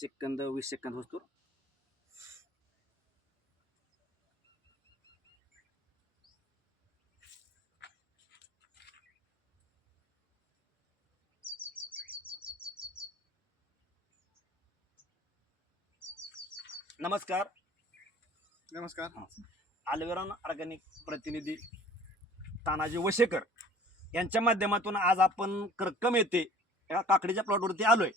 Second वीस second होतो नमस्कार. नमस्कार. अल्वेरॉन ऑर्गॅनिक प्रतिनिधी तानाजी वशेकर यांच्या माध्यमातून आज आपण करकम येथे या काकडीच्या प्लॉटवरती आलोय.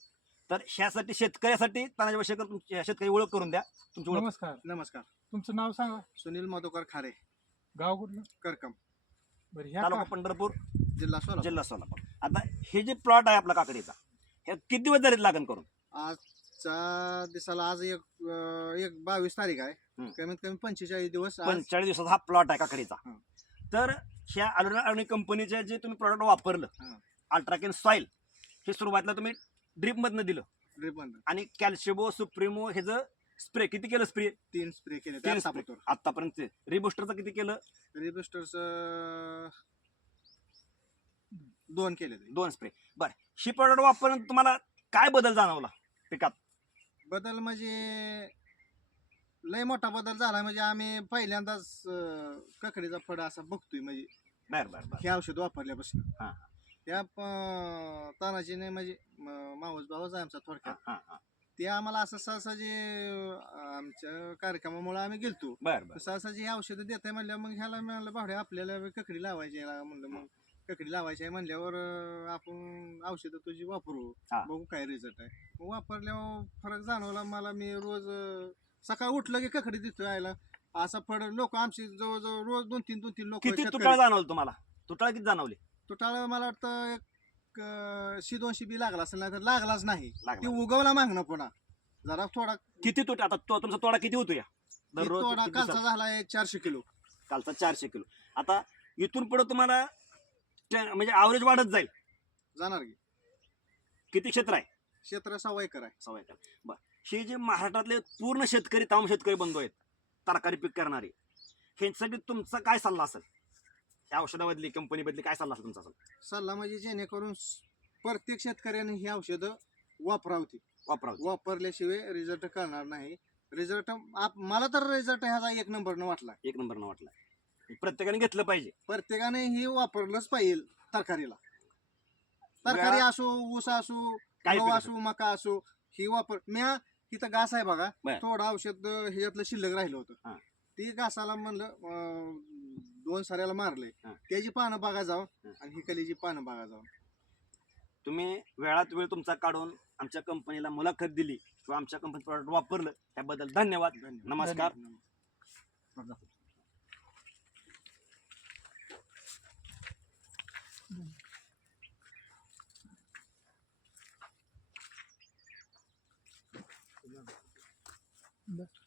तर ह्यासाठी शेतकऱ्यासाठी तानाजी तुमची ह्या शेतकरी ओळख करून द्या. तुमची ओळख नमस्कार. नमस्कार. तुमचं नाव सांगा. सुनील मधुकर खारे. गाव कुठलं? करकम. बरं ह्या तालुका का- पंढरपूर जिल्हा सोलापूर. जिल्हा सोलापूर. आता हे जे प्लॉट आहे आपला काकडीचा हे किती दिवस झाले लागण करून? आजच्या दिवसाला आज एक अं, एक बावीस तारीख आहे. हम्म. कमीत कमी पंचेचाळीस दिवस आज पंचेचाळीस दिवसाचा हा प्लॉट आहे काकडीचा. हं. तर ह्या अल्वेरॉन कंपनीचे जे तुम्ही प्रॉडक्ट वापरलं हं. अल्ट्राकेन सॉईल हे सुरुवातीला तुम्ही ड्रीप मधनं दिलं. ड्रिप बंद आणि कॅल्शिबो सुप्रिमो हे जर स्प्रे किती केलं स्प्रे तीन स्प्रे केले तीन spray. आतापर्यंत. रिबुस्टरचं किती केलं? रिबुस्टर्स दोन केले. दोन स्प्रे बरं. ही प्रॉडक्ट वापरून तुम्हाला काय बदल जाणवला पिकात? बदल म्हणजे लय मोठा बदल झाला म्हणजे आम्ही पहिल्यांदाच ककडीचा फळ असा बघतोय म्हणजे बर बर हे औषध वापरल्यापासून. हा. त्या तानाजीने म्हणजे मावस भावच आहे आमचा थोडक्यात. हा, हा. ते आम्हाला असं सहसा जे अं, आमच्या कार्यक्रमामुळे आम्ही गेलतो. बर बर. सहसा जी औषधं देत आहे म्हणल्यावर मग ह्याला म्हणलं भावड्या आपल्याला ककडी लावायची आहे म्हणलं मग ककडी लावायची आहे म्हणल्यावर अं, आपण औषधं तुझी वापरू हा. बघू काय रिझल्ट आहे. मग वापरल्यावर फरक जाणवला मला मी रोज अं, सकाळी उठलं की ककडी देतोय आयला असा फळ लोक आमची जवळजवळ रोज दोन तीन दोन तीन लोक किती तुटाळ जाणवलं तुम्हाला? तुटाळ किती जाणवली? तुटाळ मला वाटतं एक अं, शी दोनशे बी लागला असेल नाही तर लागलाच नाही. ती लागला उगवला मागणं पुन्हा. जरा थोडा किती तुट? आता तो तुमचा तोडा किती होतो या? ती दररोज तोडा किती कालचा दिवसात? झाला आहे चारशे किलो. कालचा चारशे किलो. आता इथून पुढे तुम्हाला ते- म्हणजे ॲव्हरेज वाढत जाईल. जाणार की. किती क्षेत्र आहे? क्षेत्र सव्वा एकर आहे. सवय कर बर. हे जे महाराष्ट्रातले पूर्ण शेतकरी तमाम शेतकरी बंधू आहेत तरकारी पीक करणारे ह्यांच्यासाठी तुमचा काय सल्ला असेल? या औषधाबदली कंपनीबदली काय सल्ला असेल तुमचा असेल? सल्ला म्हणजे जेणेकरून प्रत्येक शेतकऱ्याने ही औषधं वापरावती. वापरावं वापरल्याशिवाय रिझल्ट कळणार नाही. रिझल्ट मला तर रिझल्ट ह्याचा एक नंबरनं वाटला. एक नंबर न वाटला. प्रत्येकाने घेतलं पाहिजे. प्रत्येकाने ही वापरलंच पाहिजे तरकारीला. तरकारी असो ऊस असो काय गहू असो मका असो ही वापर म्या तिथं घास आहे बघा. बर. थोडं औषध ह्याच्यातलं शिल्लक राहिलं हा. होतं ती घासाला म्हणलं अं, दोन साऱ्याला मारले हा. त्याची पानं बघा जावं हा. आणि ही कलीची पानं बघा जावं तुम्ही वेळात वेळ तुमचा काढून आमच्या कंपनीला मुलाखत दिली किंवा आमच्या कंपनी प्रॉडक्ट वापरलं त्याबद्दल धन्यवाद धन्यवाद. नमस्कार बरं.